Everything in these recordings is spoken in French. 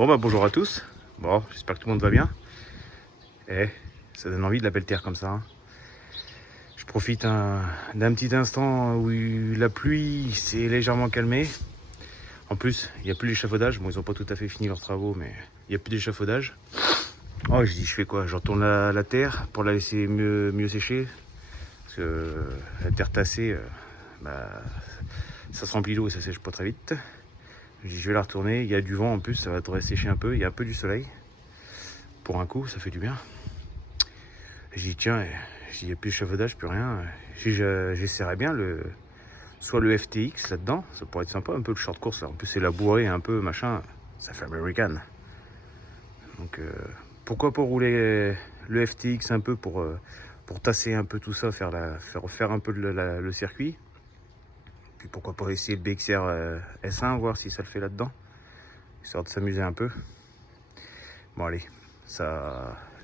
Bon bah bonjour à tous. Bon, j'espère que tout le monde va bien. Ça donne envie de la belle terre comme ça. Hein. Je profite d'un petit instant où la pluie s'est légèrement calmée. En plus, il n'y a plus l'échafaudage. Bon, ils n'ont pas tout à fait fini leurs travaux, mais il n'y a plus d'échafaudage. Oh, je dis, je fais quoi? Je retourne la terre pour la laisser mieux sécher. Parce que la terre tassée, ça se remplit d'eau et ça sèche pas très vite. Je dis, je vais la retourner. Il y a du vent en plus, ça va devrait sécher un peu. Il y a un peu du soleil. Pour un coup, ça fait du bien. Je dis, tiens, il n'y a plus d'échafaudage, plus rien. J'essaierais bien soit le FTX là-dedans. Ça pourrait être sympa, un peu le short course là. En plus, c'est labouré un peu, machin. Ça fait American. Donc, pourquoi pas rouler le FTX un peu pour tasser un peu tout ça, faire un peu le circuit. Puis pourquoi pas essayer le BXR S1, voir si ça le fait là-dedans. Histoire de s'amuser un peu. Bon, allez,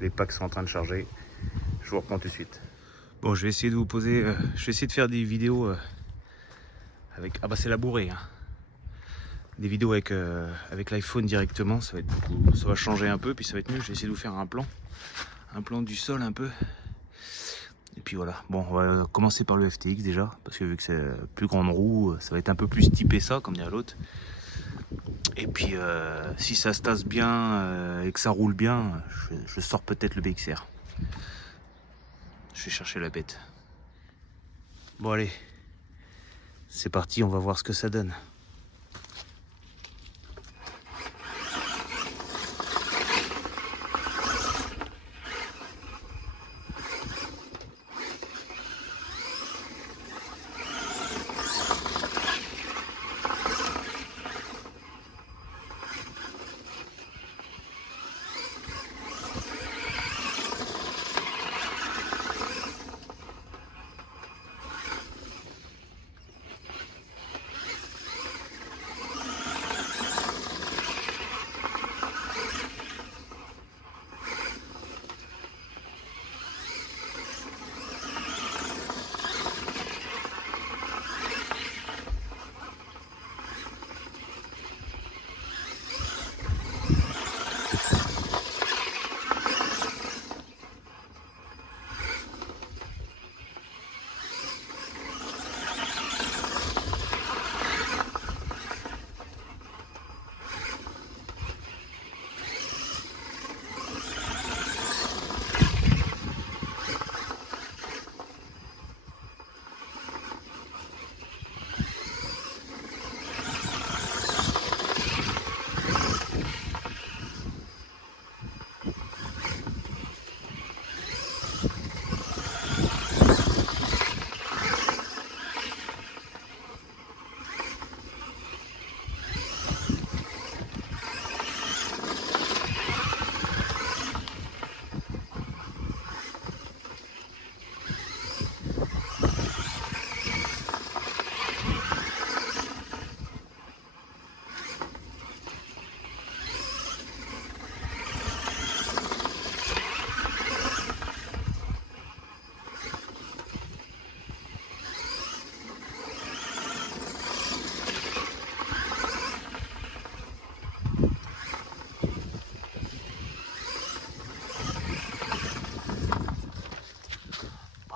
les packs sont en train de charger. Je vous reprends tout de suite. Bon, je vais essayer de vous poser. Je vais essayer de faire des vidéos avec. Ah bah c'est labouré. Hein. Des vidéos avec l'iPhone directement. Ça va changer un peu, puis ça va être mieux. Je vais essayer de vous faire un plan du sol un peu. Et puis voilà. Bon, on va commencer par le FTX déjà, parce que vu que c'est plus grande roue, ça va être un peu plus typé ça, comme dirait l'autre. Et puis si ça se tasse bien et que ça roule bien, je sors peut-être le BXR. Je vais chercher la bête. Bon allez, c'est parti, on va voir ce que ça donne.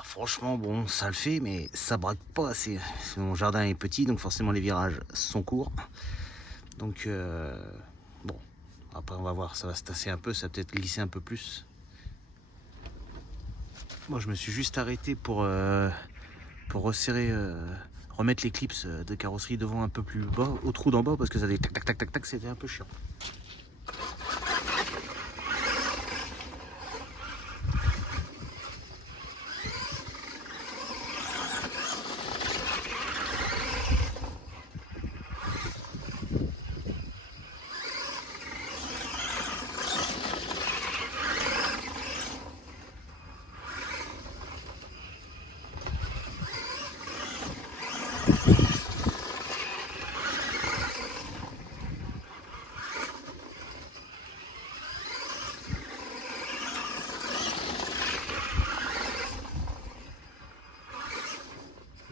Franchement, bon, ça le fait, mais ça braque pas assez. Mon jardin est petit, donc forcément les virages sont courts. Donc, bon, après on va voir, ça va se tasser un peu, ça va peut-être glisser un peu plus. Moi, je me suis juste arrêté pour resserrer, remettre les clips de carrosserie devant un peu plus bas, au trou d'en bas, parce que ça avait tac tac tac tac tac, c'était un peu chiant.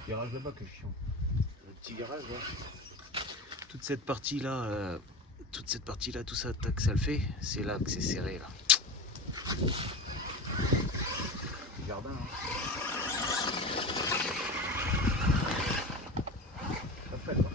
Garage là-bas que chiant. Le petit garage là. Toute cette partie là, toute cette partie-là, tout ça, tac, ça le fait. C'est là que c'est serré, là. Jardin, hein. Pas de fait, quoi.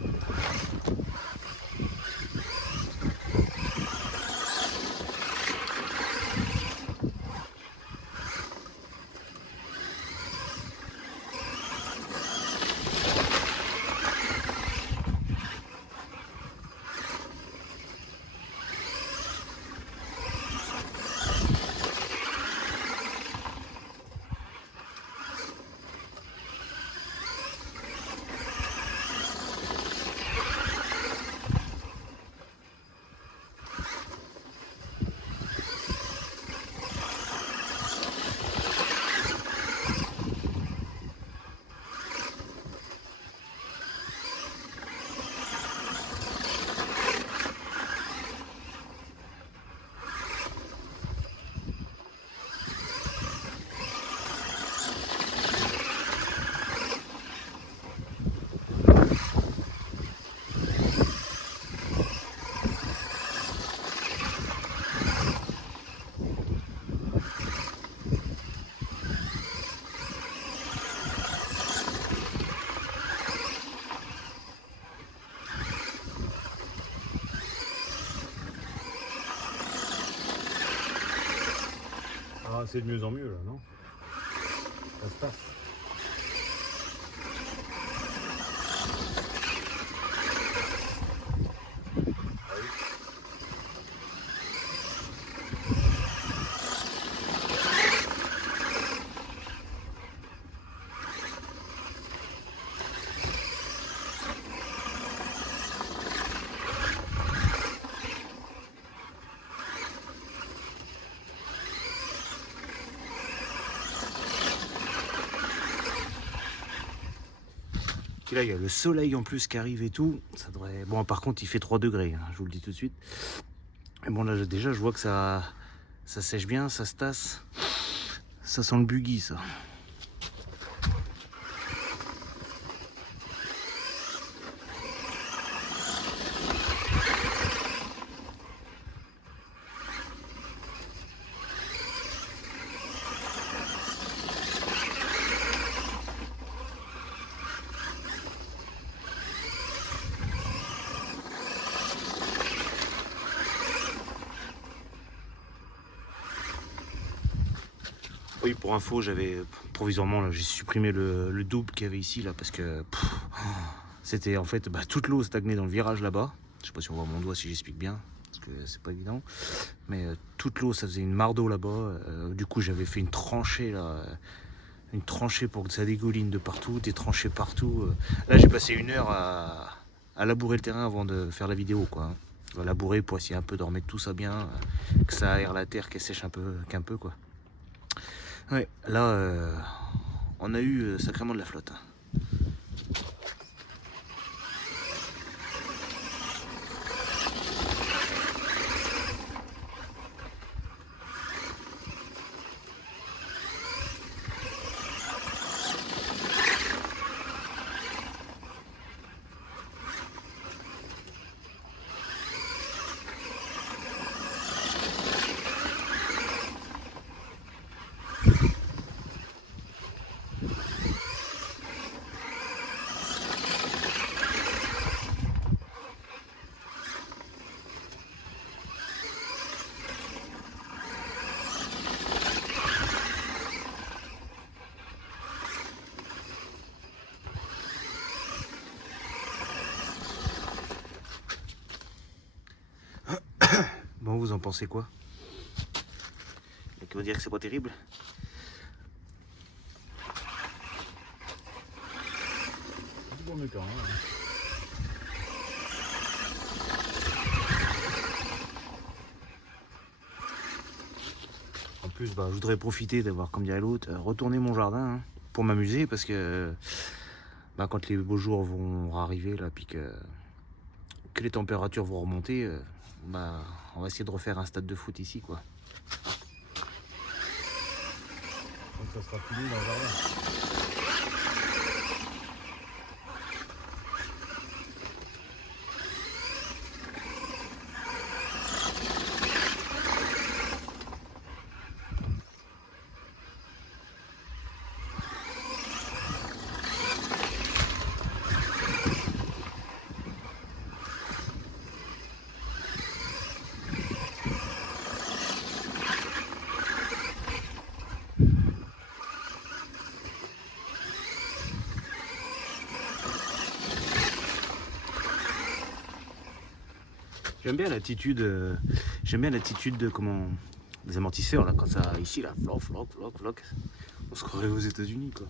Ah, c'est de mieux en mieux là, non? Ça se passe. Ah oui. Puis là, il y a le soleil en plus qui arrive et tout. Ça devrait... Bon, par contre, il fait 3 degrés, hein, je vous le dis tout de suite. Et bon, là, déjà, je vois que ça sèche bien, ça se tasse. Ça sent le buggy, ça. Oui, pour info, j'avais provisoirement, là, j'ai supprimé le double qu'il y avait ici, là, parce que c'était en fait toute l'eau stagnait dans le virage là-bas. Je sais pas si on voit mon doigt, si j'explique bien, parce que c'est pas évident. Mais toute l'eau, ça faisait une mare d'eau là-bas. Du coup, j'avais fait une tranchée là, une tranchée pour que ça dégouline de partout, des tranchées partout. Là, j'ai passé 1 heure à labourer le terrain avant de faire la vidéo, quoi. À labourer pour essayer un peu de remettre tout ça bien, que ça aère la terre, qu'elle sèche un peu, quoi. Ouais, là, on a eu sacrément de la flotte. Bon, vous en pensez quoi? Il y a qui vont dire que c'est pas terrible. Du bon temps, hein. En plus, je voudrais profiter d'avoir, comme dirait l'autre, retourner mon jardin, hein, pour m'amuser, parce que quand les beaux jours vont arriver, là, puis que les températures vont remonter, on va essayer de refaire un stade de foot ici, quoi. Donc ça sera fini dans le jardin. J'aime bien l'attitude de comment des amortisseurs là quand ça ici là, floc, floc, floc, floc. On se croirait aux États-Unis quoi.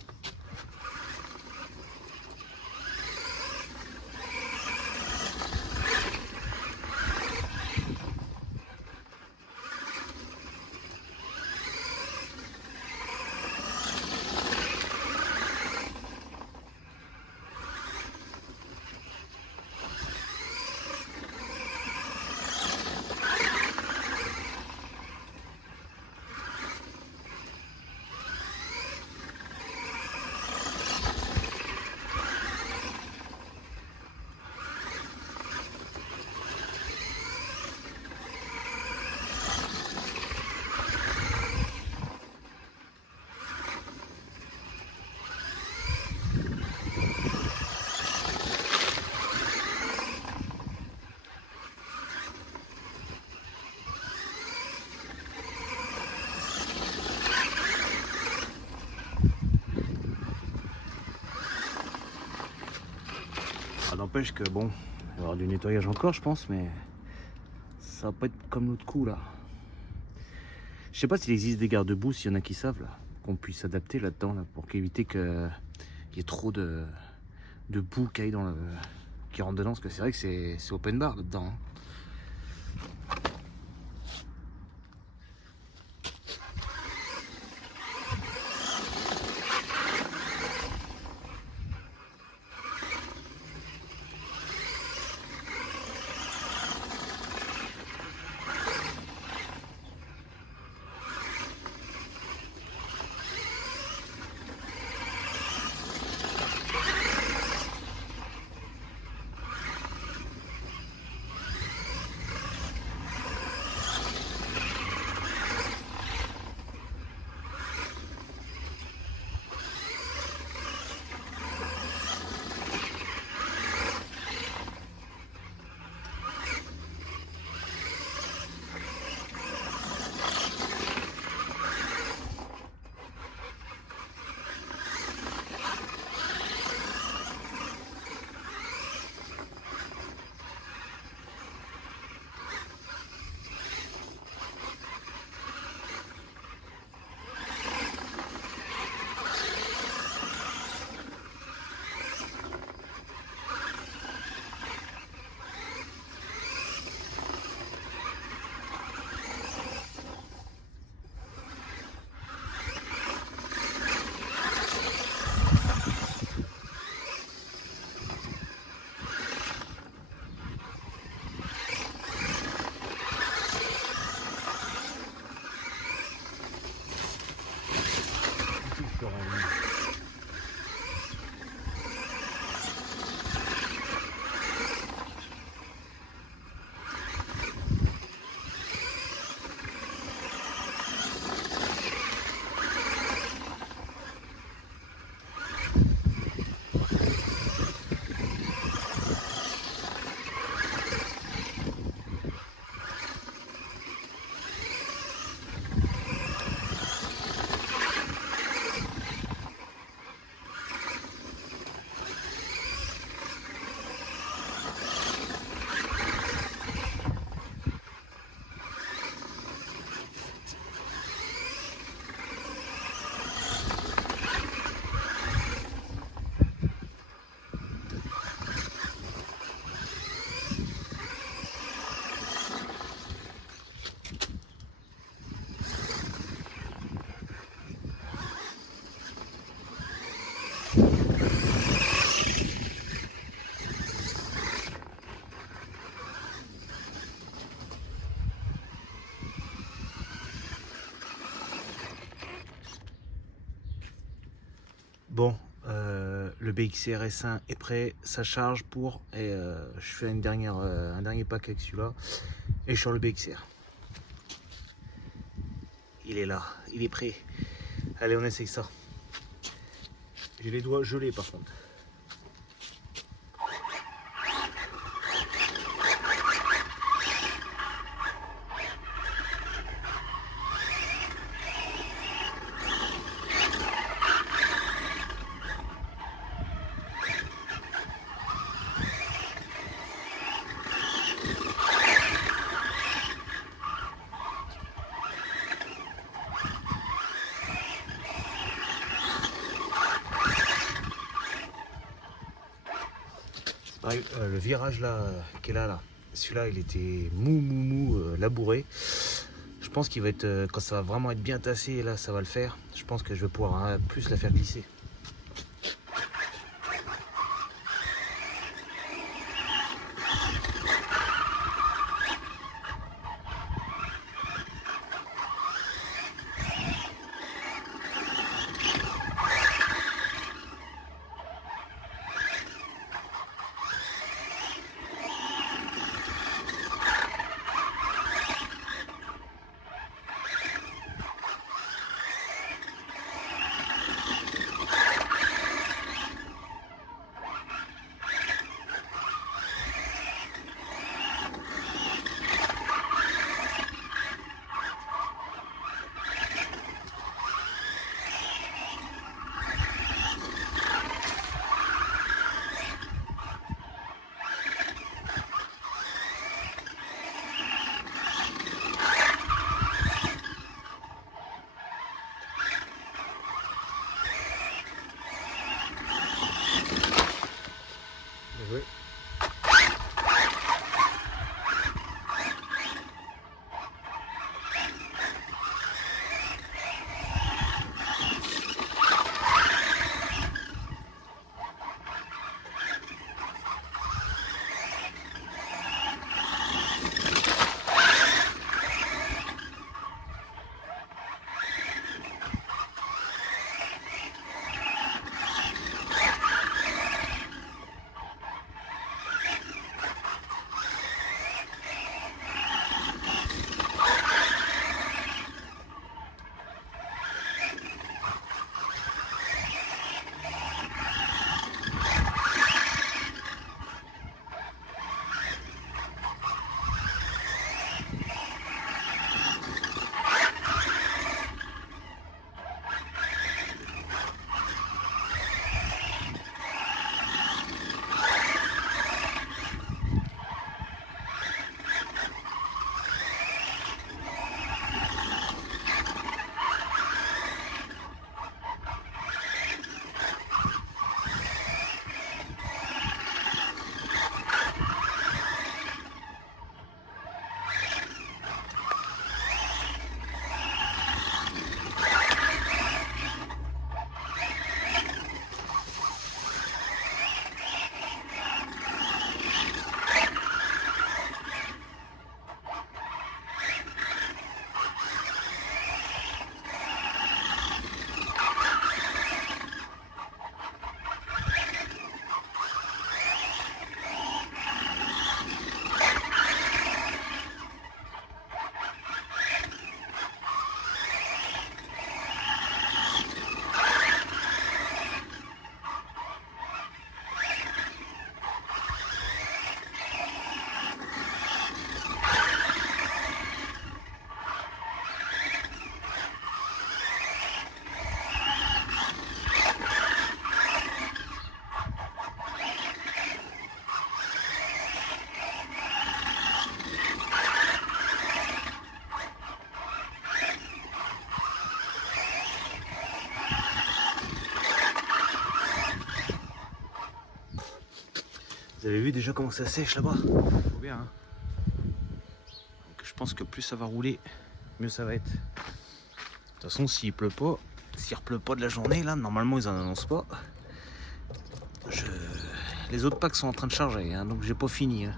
Ça n'empêche que bon, il va y avoir du nettoyage encore je pense, mais ça va pas être comme l'autre coup là. Je sais pas s'il existe des garde-boue, s'il y en a qui savent là, qu'on puisse s'adapter là-dedans là, pour éviter qu'il y ait trop de boue qui aille dans le, qui rentre dedans, parce que c'est vrai que c'est open bar là-dedans. Hein. Bon, le BXR S1 est prêt, ça charge pour, et je fais un dernier pack avec celui-là, et je suis sur le BXR. Il est là, il est prêt. Allez, on essaye ça. J'ai les doigts gelés par contre. Ouais, le virage là, qui est là, celui-là il était mou, labouré. Je pense qu'il va être, quand ça va vraiment être bien tassé, là ça va le faire. Je pense que je vais pouvoir plus la faire glisser. Vous avez vu déjà comment ça sèche là-bas? Trop bien, hein. Donc, je pense que plus ça va rouler, mieux ça va être. De toute façon, s'il pleut pas, s'il pleut pas de la journée, là, normalement ils en annoncent pas. Les autres packs sont en train de charger, hein, donc j'ai pas fini. Hein.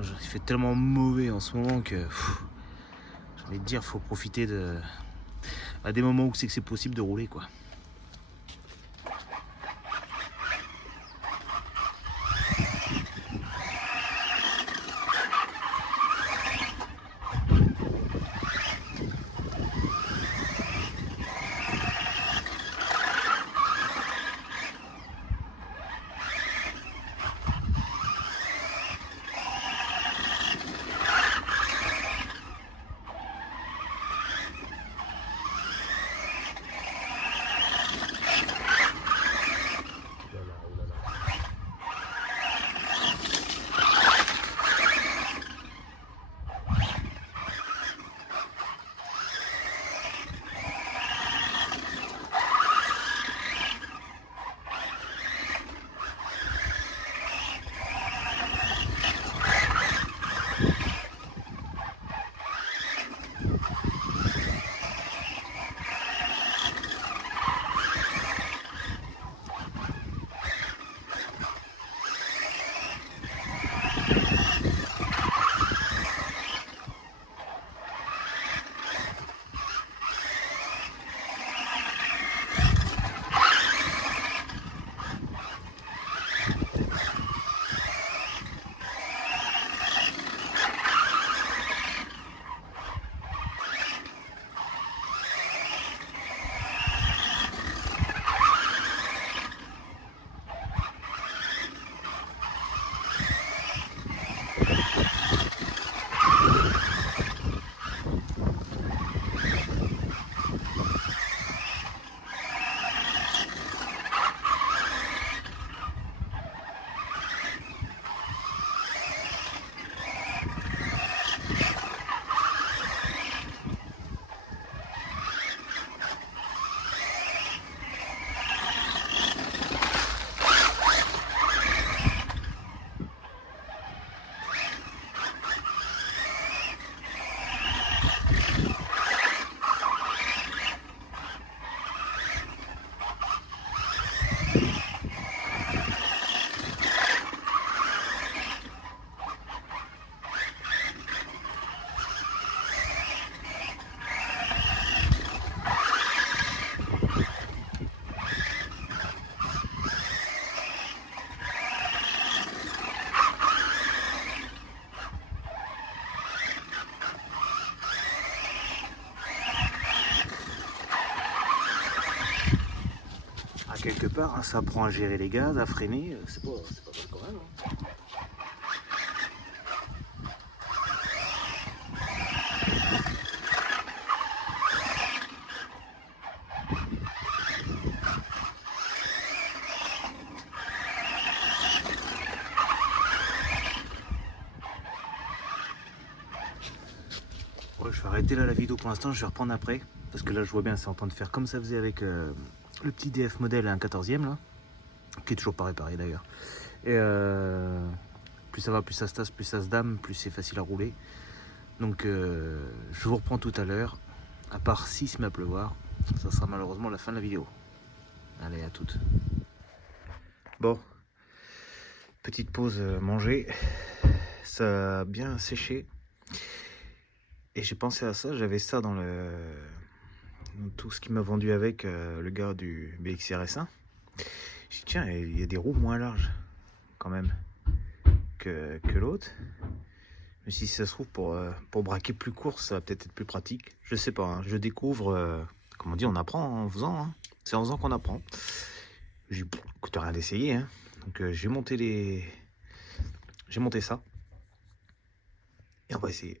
Il fait tellement mauvais en ce moment que j'ai envie de dire, faut profiter à des moments où c'est que c'est possible de rouler, quoi. quelque part, hein, ça apprend à gérer les gaz, à freiner, c'est pas mal quand même. Hein. Ouais, je vais arrêter là la vidéo pour l'instant, je vais reprendre après. Parce que là je vois bien c'est en train de faire comme ça faisait avec le petit DF modèle à un 14e là. Qui est toujours pas réparé d'ailleurs. Et plus ça va, plus ça se tasse, plus ça se dame, plus c'est facile à rouler. Donc je vous reprends tout à l'heure. À part si se met à pleuvoir, ça sera malheureusement la fin de la vidéo. Allez, à toutes. Bon, petite pause manger. Ça a bien séché. Et j'ai pensé à ça, j'avais ça dans tout ce qu'il m'a vendu avec le gars du BXRS1. J'ai dit tiens, il y a des roues moins larges quand même que l'autre. Mais si ça se trouve pour braquer plus court, ça va peut-être être plus pratique. Je sais pas, hein. Je découvre, comme on dit, on apprend en faisant. Hein. C'est en faisant qu'on apprend. J'ai coûte rien d'essayer. Hein. Donc j'ai monté ça. Et on va essayer.